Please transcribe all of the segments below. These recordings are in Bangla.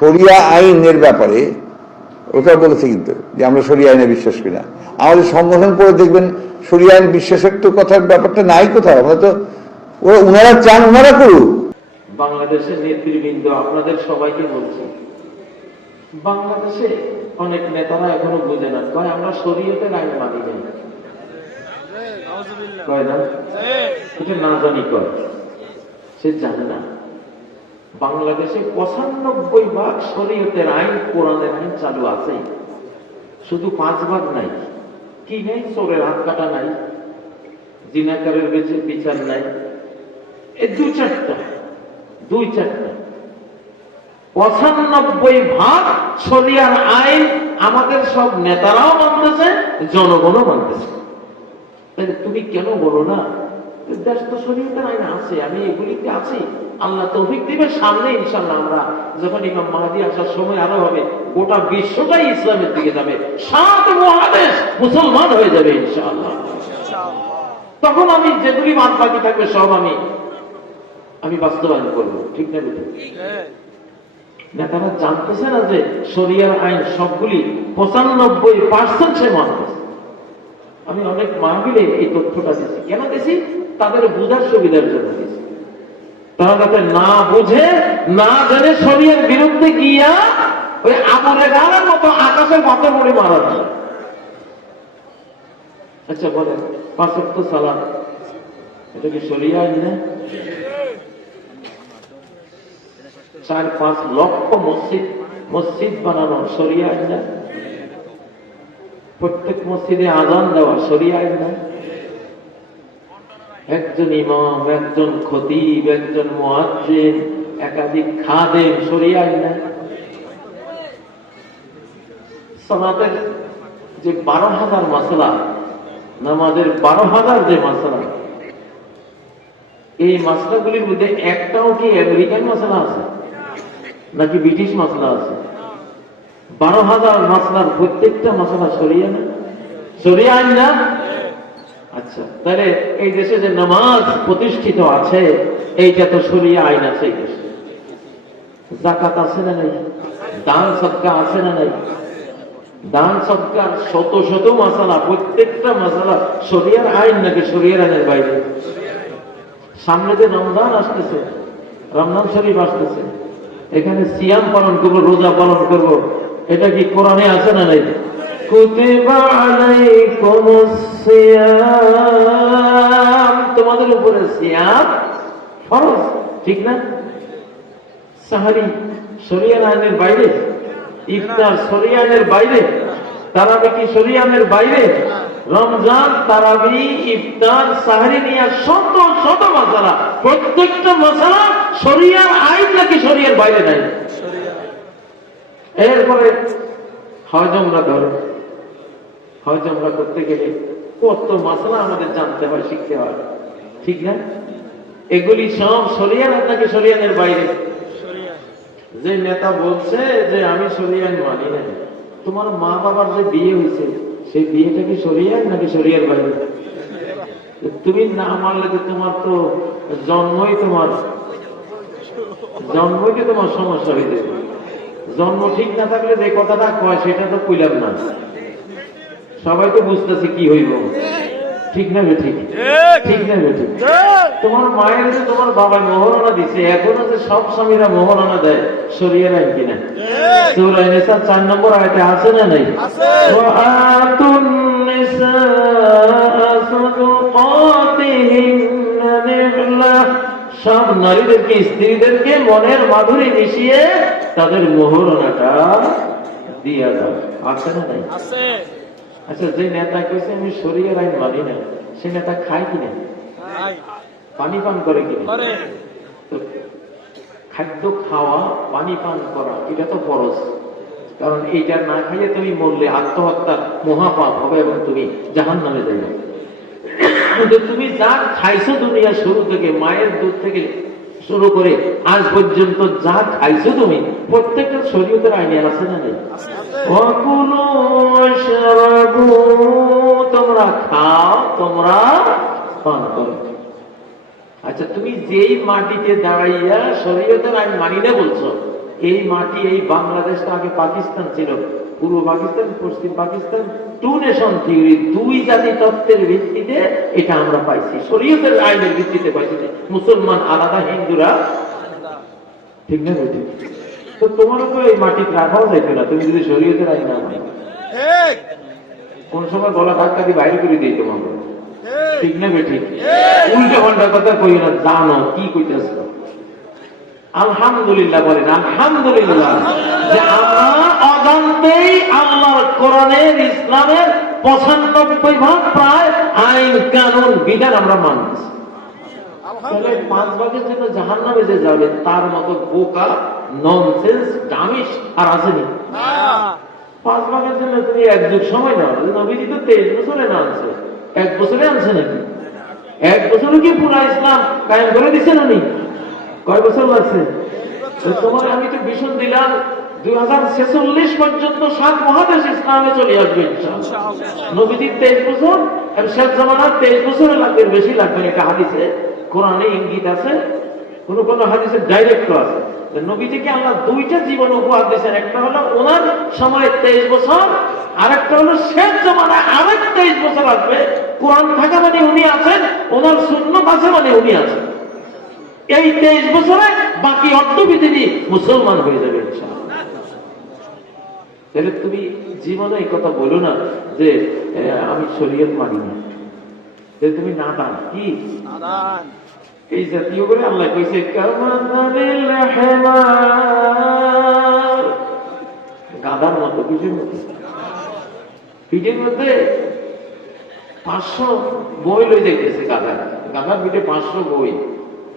শরিয়া আইনের ব্যাপারে ওটা বলেছে কিন্তু যে আমরা শরিয়া আইনে বিশ্বাস করি না। আমাদের সংগঠন করে দেখবেন শরিয়া আইন বিশ্বাসের তো কথার ব্যাপারটা নাই কোথাও। আমরা তো ওনারা চান ওনারা করুক। বাংলাদেশের নেতৃবৃন্দ আপনাদের সবাইকে বলছি, বাংলাদেশে অনেক নেতারা এখনো বোঝে না, কয় আমরা শরীয়তের আইন মানি নাই, কয় না এটা না জানি কয়, সে জানে না বাংলাদেশে ৯৫% শরীয়তের আইন কোরআনের আইন চালু আছে, শুধু ৫% নাই। কি নেই? চোরের হাত কাটা নাই, জিনাকারের বেঁচে বিচার নাই, এই ২-৪টা ৯৫% শরিয়ার আইন আমাদের সব নেতারাও মানতেছে, জনগণও মানতেছে। তাহলে তুমি কেন বলো না দেশ তো শরীয়তের আইন আছে, আমি এগুলিতে আছি, আল্লাহ তৌফিক দিবে, সামনে ইনশাআল্লাহ আমরা যখন ইমাম মাহদী আসার সময় আরো হবে, গোটা বিশ্বটাই ইসলামের দিকে যাবে, ৭ মহাদেশ মুসলমান হয়ে যাবে ইনশাআল্লাহ। তখন আমি যেগুলি বাদ বাকি থাকবে সব আমি বাস্তবায়ন করবো, ঠিক না? নেতারা জানতেছে না যে শরিয়ার আইন সবগুলি ৯৫% সে মানতেছে। আমি অনেক মাহফিলে এই তথ্যটা দিচ্ছি, কেন দিছি? তাদের বুঝার সুবিধার জন্য দিচ্ছি। তারা যাতে না বুঝে না জেনে শরিয়ার বিরুদ্ধে গিয়া ওই আগুনে গাড়ার মতো আকাশের মাথা পড়ে মারা যায়। আচ্ছা বলেন, ৫ ওয়াক্ত সালাত এটা কি শরিয়া আইন না? ৪-৫ লক্ষ মসজিদ বানানো শরিয়া আইন না? প্রত্যেক মসজিদে আযান দেওয়া শরিয়া আইন না? একজন ইমাম, একজন খতিব, একজন মুয়াজ্জিন, একাধিক খাদেম শরিয়া আইন না? সালাতের যে ১২,০০০ মাসলা, নামাজের ১২,০০০ যে মাসলা, এই মাসলাগুলির মধ্যে একটাও কি আমেরিকান মাসলা আছে নাকি ব্রিটিশ মাসলা আছে? ১২,০০০ মাসলার প্রত্যেকটা মাসলা শরিয়া না? শরিয়া আইন না? আচ্ছা, তাহলে এই দেশে যে নামাজ প্রতিষ্ঠিত আছে এইটা তো শরিয়া আইন আছে। এই দেশে যাকাত আছে না নাই? দান সদকা আছে না নাই? দান সদকার শত শত মাসালা, প্রত্যেকটা মাসালা শরিয়ার আইন নাকি শরিয়ার আইনের বাইরে? সামনে যে রমজান আসতেছে, রমজান শরীফ আসতেছে, এখানে সিয়াম পালন করবো, রোজা পালন করবো, এটা কি কোরআনে আছে না নাই? কুতিবা আলাইকুমুস সিয়াম, তোমাদের উপরে সিয়াম ফরজ, ঠিক না? সাহারি শরিয়ার আইনের বাইরে? ইফতার শরিয়ার আইনের বাইরে? তারাবি কি শরিয়ার আইনের বাইরে? রমজান, তারাবি, ইফতার, সাহারি নিয়ে শত শত মাসালা, প্রত্যেকটা মাসালা শরিয়ার আইন নাকি শরিয়ার বাইরে নাই? এরপরে হজ উমরা ধরো, হজ উমরা করতে গেলে কত মাসালা আমাদের জানতে হয়, শিখতে হয়, ঠিক না? এগুলি সব শরিয়ার আইন নাকি শরিয়ার বাইরে? যে নেতা বলছে যে আমি শরিয়ার মানি না, তোমার মা বাবার যে বিয়ে হয়েছে সেই বিয়েটা কি শরিয়ার নাকি শরিয়ার বাইরে? তুমি না মানলে তো তোমার তো জন্মই তোমার সমস্যা হয়ে যাবে। জন্ম ঠিক না থাকলে যে কথাটা কয় সেটা তো কইলাম না, সবাই তো বুঝতেছে কি হইব, ঠিক না বেঠিক? ঠিক না বেঠিক? তোমার মায়ের যে তোমার বাবা মোহরানা দিছে, এখনো যে সব স্বামীরা মোহরানা দেয়, শরিয়ার আইন কিনা? সূরা নিসা ৪ নম্বর আয়াতে আছে না নাই? ওয়াআতুন নিসা সাদুকাতিহিন্না নিহলা, সব নারীদেরকে, স্ত্রীদেরকে মনের মাধুরী মিশিয়ে তাদের মোহরানাটা দিয়া দাও, আছে না নাই? আচ্ছা, যে নেতা কইছে আমি শরিয়ার আইন মানি না, সে নেতা খায় কিনা? পানি পান করে কিনা? খাদ্য খাওয়া, পানি পান করা এটা তো ফরজ, কারণ এইটা না খাইয়ে তুমি মরলে আত্মহত্যার মহাপাপ হবে এবং তুমি জাহান্নামে যাবে। তুমি যা খাইছো দুনিয়া শুরু থেকে, মায়ের দুধ থেকে শুরু করে আজ পর্যন্ত যা খাইছো তুমি, প্রত্যেকটা শরীয়তের আইনে আছে না নেই? তোমরা খাও, তোমরা পান করো। আচ্ছা, তুমি যেই মাটিতে দাঁড়াইয়া শরীয়তের আইন মানি না বলছো, এই মাটি, এই বাংলাদেশটা আগে পাকিস্তান ছিল, পূর্ব পাকিস্তান, পশ্চিম পাকিস্তান, টু নেশন থিওরি, দুই জাতি তত্ত্বের ভিত্তিতে এটা আমরা পাইছি, শরীয়তের আইনের ভিত্তিতে পাইছি, মুসলমান আলাদা, হিন্দুরা, ঠিক না? ঠিক। তো তোমারও তো এই মাটি রাখাও যাইতো না তুমি যদি শরীয়তের আইন না হয়। কোন সময় গলা ধাক্কা দিয়ে বাইরে করে দিই তোমাকে, ঠিক না? ঠিক। উল্টো পাল্টা কথা কই না, জানো কি কইতেছ। আলহামদুলিল্লাহ বলেন, আলহামদুলিল্লাহ যে আমরা অজান্তেই আল্লাহর কোরআনের, ইসলামের 95% প্রায় আইন কানুন বিধান আমরা মানছি। তাহলে 5 ভাগের জন্য জাহান্নামে যে যাবে তার মতো বোকা, ননসেন্স, ডামিশ আর আসেনি। 5 ভাগের জন্য তুমি 1 যুগ সময় নাও। নবীজি তো 23 বছরে না আনছে, 1 বছরে আনছে নাকি? 1 বছরে কি পুরা ইসলাম কায়েম করে দিচ্ছেন উনি? কয় বছর লাগছে? তোমার আমি তো ভীষণ দিলাম 2046 পর্যন্ত 7 মহাদেশ ইসলামে চলে আসবে ইনশাআল্লাহ। নবীজির 23 বছর, আর শেষ জামানার 23 বছরে লাগবে, বেশি লাগবে। এটা হাদিসে কোরআনে ইঙ্গিত আছে, কোন কোন হাদিসে ডাইরেক্ট আছে। নবীজিকে আল্লাহ 2টা জীবন উপহার দিয়েছেন, একটা হলো ওনার সময় 23 বছর, আর একটা হলো শেষ জামানায় আরেক 23 বছর আসবে। কোরআন থাকা মানে উনি আছেন, ওনার সুন্নাত আছে মানে উনি আছেন। এই 23 বছরে বাকি অর্ধ পৃথিবী মুসলমান হয়ে যাবে ইনশাআল্লাহ। তাহলে তুমি জীবনে এই কথা বলো না যে আমি শরীয়ত মানি না, তুমি নাদান। কি নাদান? এই জাতীয় করে আল্লাহ কইছে গাধার মতো, কিছুর মতো পিঠের মধ্যে 500 বই লই দেখতেছে গাধা, গাধার পিঠে 500 বই,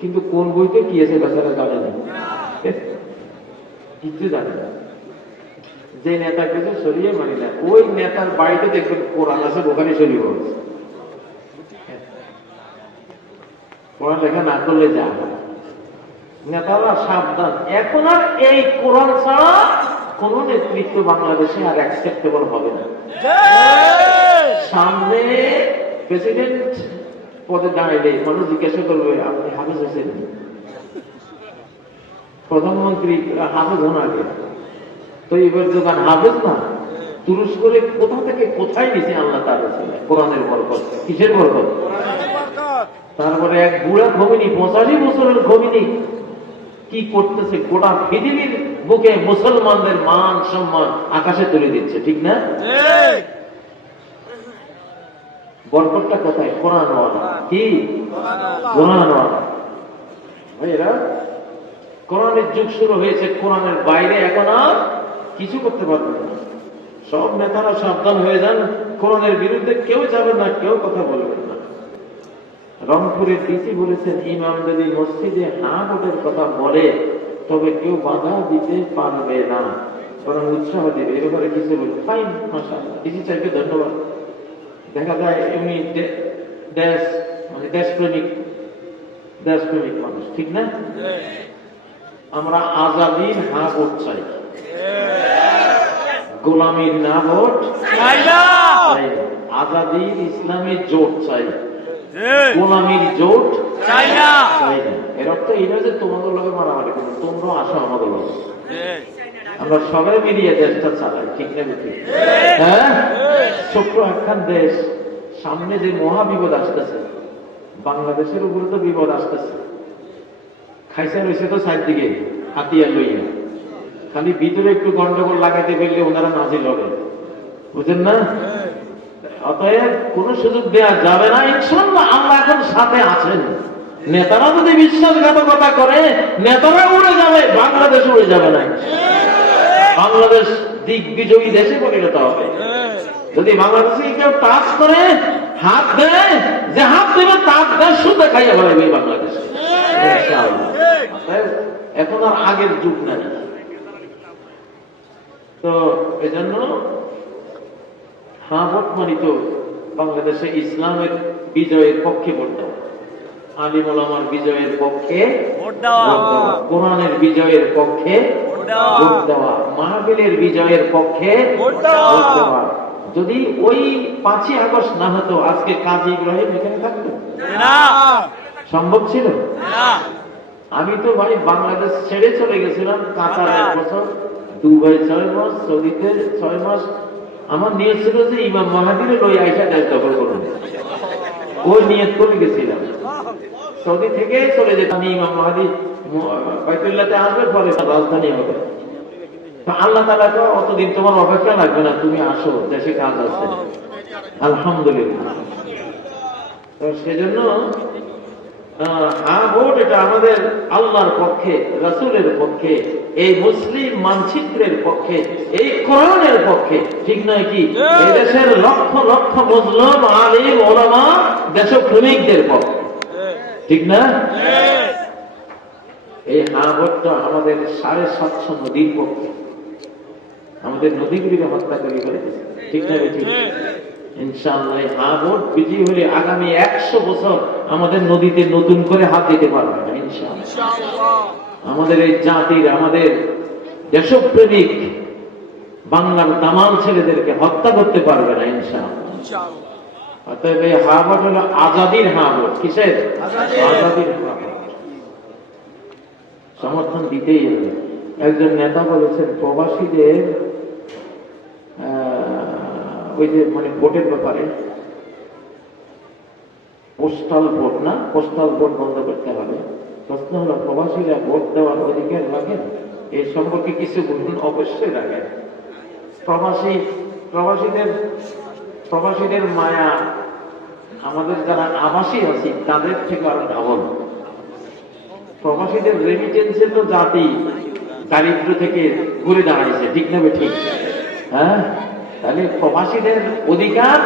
কিন্তু কোন বইতে কি আছে বেচারা জানে না, কিছু জানে না। যে নেতা কাছে সরিয়ে মানি না, ওই নেতার বাড়িতে দেখবেন কোরআন আছে, ওখানে সরিয়ে বলছে। কোরআন লেখা না করলে যা হয়। নেতারা সাবধান, এখন আর এই কোরআন ছাড়া কোন নেতৃত্ব বাংলাদেশে আর অ্যাকসেপ্টেবল হবে না। সামনে প্রেসিডেন্ট পদে দাঁড়াইলে মানুষ জিজ্ঞাসা করবে আপনি হাফেজ হোসেন? প্রধানমন্ত্রী হাফেজ হন আগে তো, এবার দোকান হাফেজ না, তুরস্করে কোথা থেকে কোথায় নিছে আল্লাহ তার রাসূল কোরআনের বরকত। কিসের বরকত? তারপরে এক বুড়া খমিনি, 85 বছরের খমিনি কি করতেছে, গোটা পৃথিবীর বুকে মুসলমানদের মান সম্মান আকাশে তুলে দিচ্ছে, ঠিক না? বরকতটা কোথায়? কোরআন ওয়ালা। কি কোরআন ওয়ালা ভাইরা? কোরআনের যুগ শুরু হয়েছে, কোরআনের বাইরে এখন আর কিছু করতে পারবে না। সব নেতারা সাবধান হয়ে যান, কোরআনের বিরুদ্ধে কেউ যাবে না, কেউ কথা বলবেন না। রংপুরের ডিসি বলেছেন ইমাম যদি মসজিদে হা ভোটের কথা বলে তবে কেউ বাধা দিতে পারবে না, বরং উৎসাহ দিবে। এর ব্যাপারে কিছু বলবে, ফাইন, মাশাআল্লাহ, ডিসি সাহেবকে ধন্যবাদ। দেখা যায় এমনি দেশ মানে দেশপ্রেমিক মানুষ, ঠিক না? আমরা আজাদির হা ভোট চাই, গোলামীর না ভোট চাই না। আজাদির ইসলামের জোট চাই, গোলামীর জোট চাই না। এর অর্থ এই নয় যে তোমাদের লোকে মারামারি করবো, তোমরাও আসো আমাদের লোকে, আমরা সবাই মিলিয়ে দেশটা চালাই, ঠিক না? হ্যাঁ, ছোট্ট একখান দেশ, সামনে যে মহা বিপদ আসতেছে, বাংলাদেশের উপরে তো বিপদ আসতেছে। খাইসা রয়েছে তো চারদিকে হাতিয়ার লইয়া, খালি ভিতরে একটু গন্ডগোল লাগাইতে পারলে ওনারা নাজিল হবে, বুঝেন না? অতএব কোন সুযোগ দেওয়া যাবে না। ইনশাআল্লাহ আল্লাহ এখন সাথে আছেন। নেতারা যদি বিশ্বাসঘাতকতা করে নেতারা উড়ে যাবে, বাংলাদেশ উড়ে যাবে না। বাংলাদেশ দিগ্বিজয়ী দেশে পরিণত হবে। যদি বাংলাদেশে কেউ টাচ করে, হাত দেয়, যে হাত দেবে তার দেশ শুধু খাইয়া ফেলাবে বাংলাদেশ। এখন আর আগের যুগ নাই। তো এজন্য হ্যাঁ ভোট মানিত বাংলাদেশে ইসলামের বিজয়ের পক্ষে ভোট দেওয়া, আলিম ওলামার বিজয়ের পক্ষে ভোট দেওয়া, কোরআনের বিজয়ের পক্ষে ভোট দেওয়া, মাহফিলের বিজয়ের পক্ষে ভোট দেওয়া। যদি ওই 5ই আগস্ট না হতো আজকে কাজী ইব্রাহিম এখানে থাকতো? সম্ভব ছিল? আমি তো ভাই বাংলাদেশ ছেড়ে চলে গেছিলাম, কাতার 1 বছর, দুবাই 6 মাস, সৌদিতে 6 মাস। আমার নিয়ত ছিল যে ইমাম মাহাদিরে লই আইসা দেশ দখল করুন, ওই নিয়ত করে গেছিলাম। সৌদি থেকে চলে যেতাম, ইমাম মাহাদি বাইতুল্লাহতে আসবে, পরে রাজধানী হবে। আল্লাহ তাআলা তো অতদিন তোমার অপেক্ষা লাগবে না, তুমি আসো, দেশে কাজ আছে। আলহামদুলিল্লাহ। তো সেজন্য ভোট এটা আমাদের আল্লাহর পক্ষে, রাসূলের পক্ষে, এই মুসলিম মানচিত্রের পক্ষে, এই কোরআনের পক্ষে, ঠিক নয় কি? এই দেশের লক্ষ লক্ষ মুসলিম আলিম ওলামা দেশপ্রেমিকদের পক্ষে, ঠিক না? এই ভোটটা আমাদের 750 নদীর পক্ষে, আমাদের নদীগুলিকে হত্যা করে ফেলেছে, ঠিক না? ঠিক। ইনশাআল্লাহ ভোট বিজয়ী হলে আগামী 100 বছর আমাদের নদীতে নতুন করে হাত দিতে পারবে না ইনশাআল্লাহ। আমাদের এই জাতির, আমাদের দেশপ্রেমিক বাংলার দামাল ছেলেদেরকে হত্যা করতে পারবে না ইনশাআল্লাহ। অতএব এই ভোট হলো আজাদির ভোট। কিসের? আজাদির ভোট। সমর্থন দিতেই হবে। একজন নেতা বলেছেন প্রবাসীদের ওই যে মানে ভোটের ব্যাপারে পোস্টাল ভোট না, পোস্টাল ভোট বন্ধ করতে হবে। প্রশ্ন হলো প্রবাসীরা ভোট দেওয়ার অধিকার রাখেন? এই সম্পর্কে কিছু বলুন। অবশ্যই রাখেন। প্রবাসীদের মায়া আমাদের যারা আবাসী আছি তাদের থেকে আরো ডাবল। প্রবাসীদের রেমিটেন্সের তো জাতি দারিদ্র থেকে ঘুরে দাঁড়াইছে, ঠিক না? ঠিক। হ্যাঁ, তাহলে প্রবাসীদের অধিকার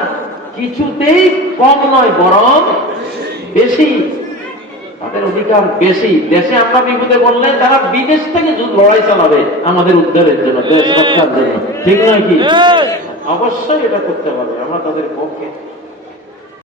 কিছুতেই কম নয়, বরং বেশি। তাদের অধিকার বেশি। দেশে আমরা বিপদে বললে তারা বিদেশ থেকে লড়াই চালাবে আমাদের উদ্ধারের জন্য, দেশ রক্ষার জন্য, ঠিক নয় কি? অবশ্যই এটা করতে হবে, আমরা তাদের পক্ষে।